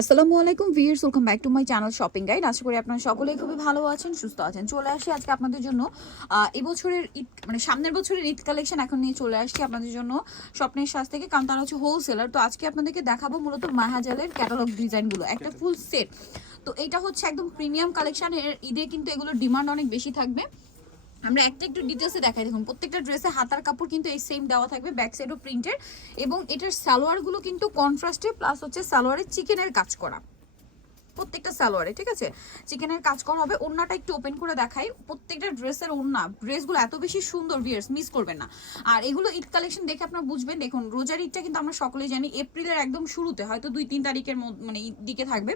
আসসালামু আলাইকুম viewers, welcome back to my channel shopping guide. আশা করি আপনারা সকলেই খুবই ভালো আছেন, সুস্থ আছেন। চলে আসি আজকে আপনাদের জন্য এবছরের ঈদ মানে সামনের বছরের ঈদ কালেকশন এখন নিয়ে চলে আসছি আপনাদের জন্য স্বপ্নের সাজ থেকে, কারণ তারা হচ্ছে হোলসেলার। তো আজকে আপনাদেরকে দেখাবো মূলত মাহাজালের ক্যাটালগ ডিজাইনগুলো, একটা ফুল সেট। তো এটা হচ্ছে একদম প্রিমিয়াম কালেকশন, এর ঈদে কিন্তু এগুলোর ডিমান্ড অনেক বেশি থাকবে। আমরা একটা একটু ডিটেলসে দেখাই। দেখুন প্রত্যেকটা ড্রেসে হাতার কাপড় কিন্তু এই সেম দেওয়া থাকবে, ব্যাক সাইডও প্রিন্টের, এবং এটার সালোয়ারগুলো কিন্তু কন্ট্রাস্টে, প্লাস হচ্ছে সালোয়ারে চিকেনের কাজ করা প্রত্যেকটা সালোয়ারে, ঠিক আছে, চিকেনের কাজ করা হবে। ওড়নাটা একটু ওপেন করে দেখাই। প্রত্যেকটা ড্রেসের ওড়না, ড্রেসগুলো এত বেশি সুন্দর, ভিউয়ার্স মিস করবেন না। আর এগুলো ঈদ কালেকশন দেখে আপনারা বুঝবেন। দেখুন রোজার ঈদটা কিন্তু আমরা সকলেই জানি এপ্রিলের একদম শুরুতে, হয়তো 2-3 তারিখের মানে দিকে থাকবে।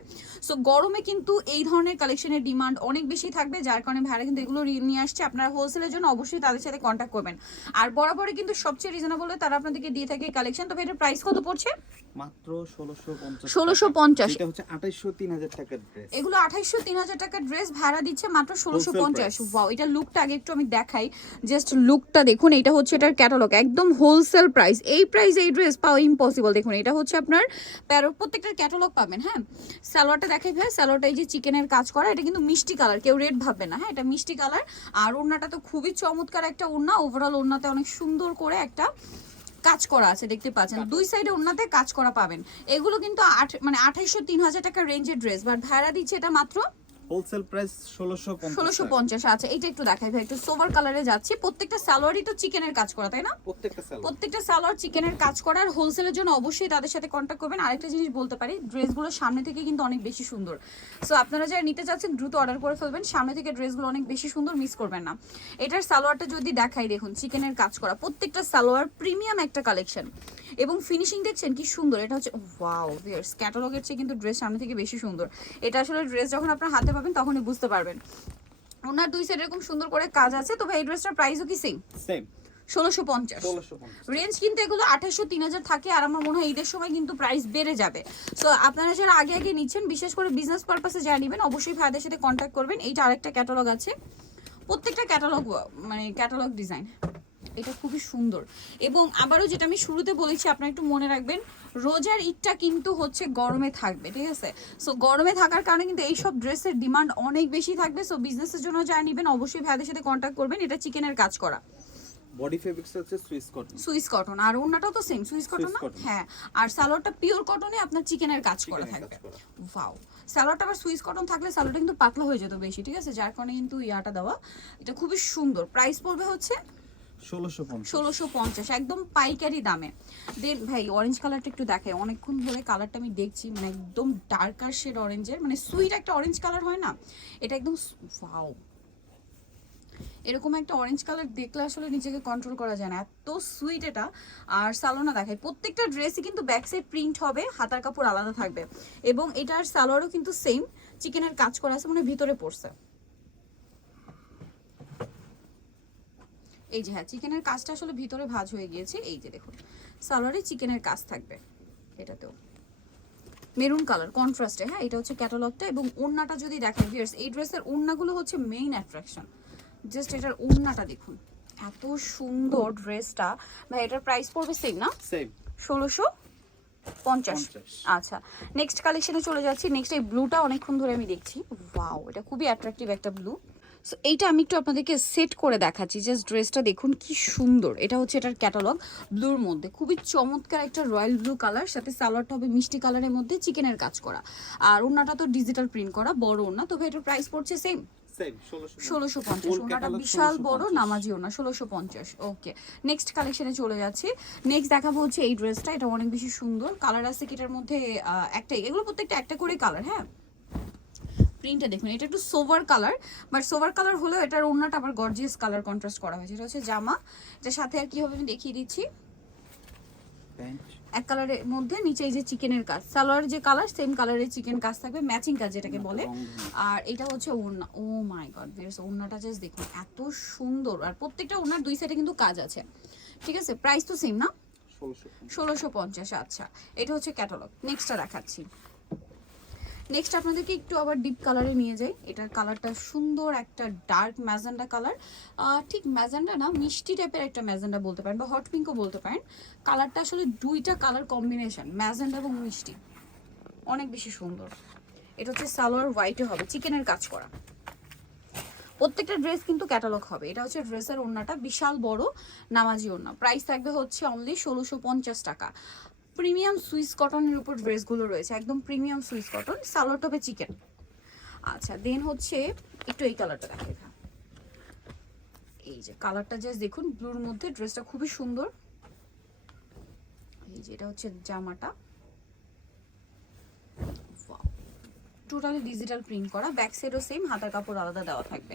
সো গরমে কিন্তু এই ধরনের কালেকশনের ডিমান্ড অনেক বেশি থাকবে, যার কারণে ভাইরা কিন্তু এগুলো নিয়ে আসছে। আপনারা হোলসেলের জন্য অবশ্যই তাদের সাথে কন্ট্যাক্ট করবেন। আর বরাবরই কিন্তু সবচেয়ে রিজনেবল তারা আপনাদেরকে দিয়ে থাকে কালেকশন। তবে এটার প্রাইস কত পড়ছে? মাত্র 1650 1650। এটা হচ্ছে 2800-3000 টাকার ড্রেস। এগুলো 2800-3000 টাকার ড্রেস ভাড়া দিচ্ছে মাত্র 1650। ওয়াও, এটা লুকটা আগে একটু আমি দেখাই, জাস্ট লুকটা দেখুন। এটা হচ্ছে এটার ক্যাটালগ, একদম হোলসেল প্রাইস। এই প্রাইস এই ড্রেস পাওয়া ইম্পসিবল। দেখুন এটা হচ্ছে আপনার প্রত্যেকটার ক্যাটালগ পাবেন। হ্যাঁ, সালোয়ারটা দেখাই ভাই। সালোয়ারটা এই যে চিকেনের কাজ করা, এটা কিন্তু মিষ্টি কালার, কেউ রেড ভাববে না। হ্যাঁ, এটা মিষ্টি কালার। আর ওড়নাটা তো খুবই চমৎকার একটা ওড়না। ওভারঅল ওড়নাতে অনেক সুন্দর করে একটা কাজ করা আছে, দেখতে পাচ্ছেন দুই সাইডে ওড়নাতে কাজ করা পাবেন। এগুলো কিন্তু 2800-3000 টাকার রেঞ্জের ড্রেস, বাট ভাড়া দিচ্ছে এটা মাত্র হোলসেল প্রাইস 1650। 1650। আচ্ছা, এটা একটু দেখাই ভাই, একটু সোভার কালারে যাচ্ছি। প্রত্যেকটা সালোয়ারই তো চিকেনের কাজ করা, তাই না? প্রত্যেকটা সালোয়ার চিকেনের কাজ করা। আর হোলসেলের জন্য অবশ্যই তাদের সাথে কন্ট্যাক্ট করবেন। আরেকটা জিনিস বলতে পারি, ড্রেসগুলো সামনে থেকে কিন্তু অনেক বেশি সুন্দর। সো আপনারা যারা নিতে চাচ্ছেন দ্রুত অর্ডার করে ফেলবেন, সামনে থেকে ড্রেসগুলো অনেক বেশি সুন্দর, মিস করবেন না। এটার সালোয়ারটা যদি দেখাই, দেখুন চিকেনের কাজ করা প্রত্যেকটা সালোয়ার, প্রিমিয়াম একটা কালেকশন। এবং ফিনিশিং দেখছেন কি সুন্দর। এটা হচ্ছে ওয়াও ভিউয়ার্স, ক্যাটালগের চেয়ে কিন্তু ড্রেস সামনে থেকে বেশি সুন্দর। এটা আসলে ড্রেস যখন আপনার হাতে পাবেন তখনই বুঝতে পারবেন। ওনার দুই সাইড এরকম সুন্দর করে কাজ আছে। তো ভাই এই ড্রেসটার প্রাইসও কি সেম? 1650 রেঞ্জ, কিন্তু এগুলো 2800-3000 থাকে। আর আমার মনে হয় ঈদের সময় কিন্তু প্রাইস বেড়ে যাবে। সো আপনারা যারা আগে আগে নিচ্ছেন, বিশেষ করে বিজনেস পারপাসে যারা নেবেন, অবশ্যই ভাইদের সাথে কন্ট্যাক্ট করবেন। এইটা আরেকটা ক্যাটালগ আছে, প্রত্যেকটা ক্যাটালগ মানে ক্যাটালগ ডিজাইন। এটা খুবই সুন্দর। এবং আবারও যেটা আমি শুরুতে বলেছি, আপনারা একটু মনে রাখবেন, রোজার ঈদটা কিন্তু হচ্ছে গরমে থাকবে, ঠিক আছে? সো গরমে থাকার কারণে কিন্তু এইসব ড্রেসের ডিমান্ড অনেক বেশি থাকবে। সো বিজনেসের জন্য যারা নেবেন অবশ্যই ভাইদের সাথে কন্ট্যাক্ট করবেন। এটা চিকেনের কাজ করা, বডি ফেব্রিক্স হচ্ছে সুইস কটন। আর ওন্নাটাও তো সেম সুইস কটন না? হ্যাঁ। আর সালোয়ারটা পিওর কটনে আপনার চিকেনের কাজ করা থাকবে। ওয়াও, সালোয়ারটা আবার সুইস কটন থাকলে সালোয়ারটা কিন্তু পাতলা হয়ে যেত বেশি, ঠিক আছে, যার কারণে কিন্তু ইয়াটা দেওয়া। এটা খুবই সুন্দর। প্রাইস পড়বে হচ্ছে 1650, একদম পাইকারি দামে। দেন ভাই অরেঞ্জ কালারটা একটু দেখাই। অনেকক্ষণ ধরে কালারটা আমি দেখছি, মানে একদম ডার্কার শেড অরেঞ্জের, মানে সুইট একটা অরেঞ্জ কালার হয় না, এটা একদম ওয়াও। এরকম একটা অরেঞ্জ কালার দেখলে আসলে নিজেকে কন্ট্রোল করা যায় না, এত সুইট এটা। আর সালোনা দেখায়, প্রত্যেকটা ড্রেসই কিন্তু ব্যাক সাইড প্রিন্ট হবে, হাতার কাপড় আলাদা থাকবে। এবং এটার সালোয়ারও কিন্তু সেম চিকেনের কাজ করা আছে, মানে ভিতরে পড়ছে। এই যে হ্যাঁ, চিকেনের কাজটা আসলে ভিতরে ভাঁজ হয়ে গিয়েছে। এই যে দেখুন সালোয়ারে চিকেনের কাজ থাকবে, এটাতেও মেরুন কালার কন্ট্রাস্টে। হ্যাঁ, এটা হচ্ছে ক্যাটালগটা। এবং ওড়নাটা যদি দেখেন ভিউয়ার্স, এই ড্রেসের ওড়নাগুলো হচ্ছে মেইন অ্যাট্রাকশন। জাস্ট এটার ওড়নাটা দেখুন, এত সুন্দর ড্রেসটা। ভাই এটার প্রাইস পড়বে সেম না? সেম 1650। আচ্ছা, নেক্সট কালেকশনে চলে যাচ্ছি। নেক্সট এই ব্লুটা অনেকক্ষণ ধরে আমি দেখছি। ওয়াও, এটা খুবই অ্যাট্রাকটিভ একটা ব্লু। সো এইটা আমি একটু আপনাদেরকে সেট করে দেখাচ্ছি। জাস্ট ড্রেসটা দেখুন কি সুন্দর। এটা হচ্ছে এটার ক্যাটালগ, ব্লুর মধ্যে খুবই চমৎকার একটা রয়্যাল ব্লু কালার, সাথে সালোয়ারটা হবে মিষ্টি কালারের মধ্যে চিকেনের কাজ করা। আর ওড়নাটা তো ডিজিটাল প্রিন্ট করা, বড় ওড়না। তবে এটার প্রাইস পড়ছে সেম 1650। ওড়নাটা বিশাল বড়, নামাজি ওড়না, 1650। ওকে, নেক্সট কালেকশনে চলে যাচ্ছি। নেক্সট দেখাবো হচ্ছে এই ড্রেসটা। এটা অনেক বেশি সুন্দর। কালার আছে কি এটার মধ্যে? একটাই, এগুলো প্রত্যেকটা একটা করে কালার। হ্যাঁ, প্রিন্টটা দেখুন, এটা একটু sober colour, but sober colour হলেও এটার ওড়নাটা আবার গর্জিয়াস কালার কন্ট্রাস্ট করা হয়েছে। এটা হচ্ছে জামা, এটার সাথে আর কি হবে আমি দেখিয়ে দিচ্ছি। এক কালারের মধ্যে নিচে এই যে চিকেনের কাজ, সালোয়ারের যে কালার সেম কালারের চিকেন কাজ থাকবে, ম্যাচিং কাজ যেটাকে বলে। আর এটা হচ্ছে ওড়না। ও মাই গড ভিউয়ার্স, ওড়নাটা জাস্ট দেখুন এত সুন্দর। আর প্রত্যেকটা ওড়নার দুই সাইডে কিন্তু কাজ আছে, ঠিক আছে। প্রাইস তো সেম না? 1650। আচ্ছা, এটা হচ্ছে ক্যাটালগ। নেক্সটটা দেখাচ্ছি। নেক্সট আপনাদেরকে একটু আবার ডিপ কালারে নিয়ে যাই। এটার কালারটা সুন্দর, একটা ডার্ক ম্যাজেন্ডা কালার। ঠিক ম্যাজেন্ডা না, মিষ্টি টাইপের একটা ম্যাজেন্ডা বলতে পারেন, বা হট পিঙ্কও বলতে পারেন। কালারটা আসলে দুইটা কালার কম্বিনেশন, ম্যাজেন্ডা এবং মিষ্টি। অনেক বেশি সুন্দর। এটা হচ্ছে সালোয়ার হোয়াইটে হবে, চিকেনের কাজ করা। প্রত্যেকটা ড্রেস কিন্তু ক্যাটালগ হবে। এটা হচ্ছে ড্রেসের ওড়নাটা, বিশাল বড় নামাজি ওড়না। প্রাইস থাকবে হচ্ছে অনলি 1650 টাকা। প্রিমিয়াম সুইস কটনের উপর ড্রেসগুলো রয়েছে, একদম প্রিমিয়াম সুইস কটন, সালোয়ার টপে চিকেন। আচ্ছা দেন হচ্ছে একটু এই কালারটা দেখাই। এই যে কালারটা জাস্ট দেখুন, ব্লুর মধ্যে ড্রেসটা খুবই সুন্দর। এই যে এটা হচ্ছে জামাটা, টোটালি ডিজিটাল প্রিন্ট করা, ব্যাক সাইডও সেম, হাতার কাপড় আলাদা দেওয়া থাকবে।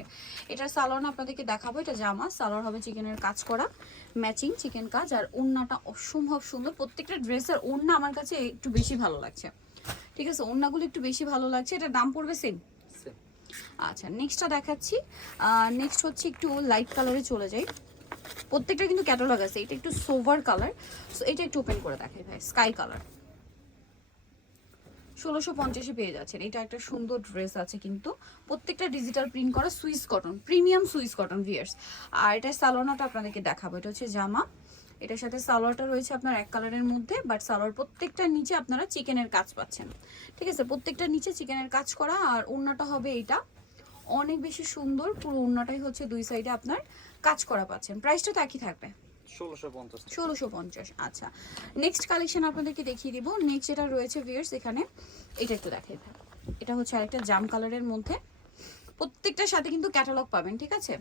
এটার সালোয়ার আপনাদেরকে দেখাবো, এটা জামা, সালোয়ার হবে চিকেনের কাজ করা, ম্যাচিং চিকেন কাজ, আর ওড়নাটা অসম্ভব সুন্দর। প্রত্যেকটা ড্রেসের ওড়না আমার কাছে একটু বেশি ভালো লাগছে, ঠিক আছে, ওড়নাগুলো একটু বেশি ভালো লাগছে। এটার দাম পড়বে সেম। আচ্ছা নেক্সটটা দেখাচ্ছি। নেক্সট হচ্ছে একটু লাইট কালারে চলে যাই। প্রত্যেকটা কিন্তু ক্যাটালগ আছে। এটা একটু সোভার কালার, সো এটা একটু ওপেন করে দেখাই ভাই, স্কাই কালার। 1650-এ পেয়ে যাচ্ছেন। এটা একটা সুন্দর ড্রেস আছে কিন্তু, প্রত্যেকটা ডিজিটাল প্রিন্ট করা, Swiss cotton, premium Swiss cotton viewers. আর এটা সালোয়ারটা আপনাদেরকে দেখাবো। এটা হচ্ছে জামা, এটার সাথে সালোয়ারটা রয়েছে আপনার এক কালারের মধ্যে, বাট সালোয়ার প্রত্যেকটা নিচে আপনারা চিকেনের কাজ পাচ্ছেন, ঠিক আছে, প্রত্যেকটা নিচে চিকেনের কাজ করা। আর ওড়নাটা হবে এটা, অনেক বেশি সুন্দর, পুরো ওড়নাটাই হচ্ছে দুই সাইডে আপনার কাজ করা পাচ্ছেন। প্রাইসটা তো একই থাকবে, 1650। আচ্ছা নেক্সট কালেকশন আপনাদেরকে দেখিয়ে দিব। নেক্সট যেটা রয়েছে ভিউয়ার্স এখানে, এটা একটু দেখাই ভাই। এটা হচ্ছে আরেকটা জাম কালারের মধ্যে, প্রত্যেকটার সাথে কিন্তু ক্যাটালগ পাবেন, ঠিক আছে।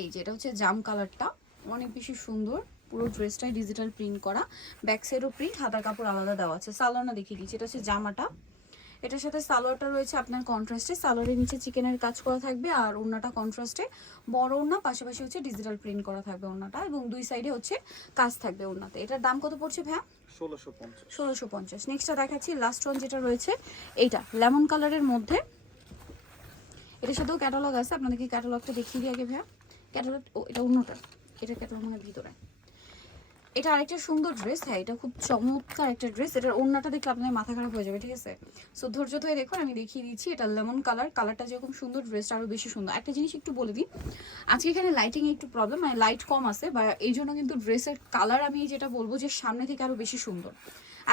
এই যে এটা হচ্ছে জাম কালারটা, অনেক বেশি সুন্দর, পুরো ড্রেসটাই ডিজিটাল প্রিন্ট করা, ব্যাক সাইডও প্রিন্ট, হাতার কাপড় আলাদা দেওয়া আছে। সালোয়ারটা দেখিয়ে দিচ্ছি, এটা হচ্ছে জামাটা, এটার সাথে সালোয়ারটা রয়েছে আপনার কন্ট্রাস্টে, সালোয়ারের নিচে চিকেনের কাজ করা থাকবে, আর ওড়নাটা কন্ট্রাস্টে, বড় ওড়না, পাশাপাশি হচ্ছে ডিজিটাল প্রিন্ট করা থাকবে ওড়নাটা, এবং দুই সাইডে হচ্ছে কাজ থাকবে ওড়নাতে। এটার দাম কত পড়ছে ভাইয়া? 1650। নেক্সটটা দেখাচ্ছি, লাস্ট ওয়ান যেটা রয়েছে, এইটা লেমন কালারের মধ্যে, এটার সাথেও ক্যাটালগ আছে। আপনাদেরকে ক্যাটালগটা দেখিয়ে দিই আগে ভাইয়া। ক্যাটালগ, ও এটা অন্যটা, এটা ক্যাটালগ মানে ভিতরে। এটা আরেকটা সুন্দর ড্রেস, হ্যাঁ এটা খুব চমৎকার একটা ড্রেস। এটার ওড়নাটা দেখলে আপনাদের মাথা খারাপ হয়ে যাবে, ঠিক আছে, সো ধৈর্য ধরে দেখুন, আমি দেখিয়ে দিচ্ছি। এটা লেমন কালার, কালারটা যেরকম সুন্দর, ড্রেসটা আরও বেশি সুন্দর। একটা জিনিস একটু বলে দিই, আজকে এখানে লাইটিং একটু প্রবলেম, মানে লাইট কম আছে, বা এই জন্য কিন্তু ড্রেসের কালার আমি যেটা বলবো যে সামনে থেকে আরও বেশি সুন্দর,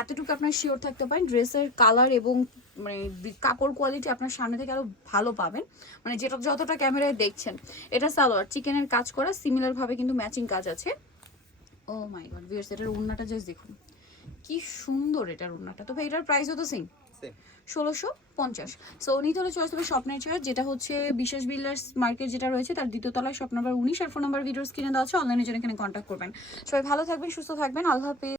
এতটুকু আপনার শিওর থাকতে পারেন। ড্রেসের কালার এবং মানে কাপড় কোয়ালিটি আপনার সামনে থেকে আরও ভালো পাবেন, মানে যেটা যতটা ক্যামেরায় দেখছেন। এটা সালোয়ার চিকেনের কাজ করা, সিমিলারভাবে কিন্তু ম্যাচিং কাজ আছে। ও মাই গড ভিউয়ার্স, এটার ওড়নাটা জাস্ট দেখুন কি সুন্দর, এটার ওড়নাটা। তো ভাই এটার প্রাইসও তো সেম, 1650। সো নিতে হলে চয়েস হবে স্বপ্নের চয়েস, যেটা হচ্ছে বিশেষ বিল্ডার্স মার্কেট যেটা রয়েছে তার দ্বিতীয় তলায়, শপ নাম্বার 19, আর ফোন নাম্বার ভিডিওস কিনে দেওয়া আছে, অনলাইনে জন্য এখানে কন্ট্যাক্ট করবেন। সবাই ভালো থাকবেন, সুস্থ থাকবেন, আল্লাহ হাফেজ।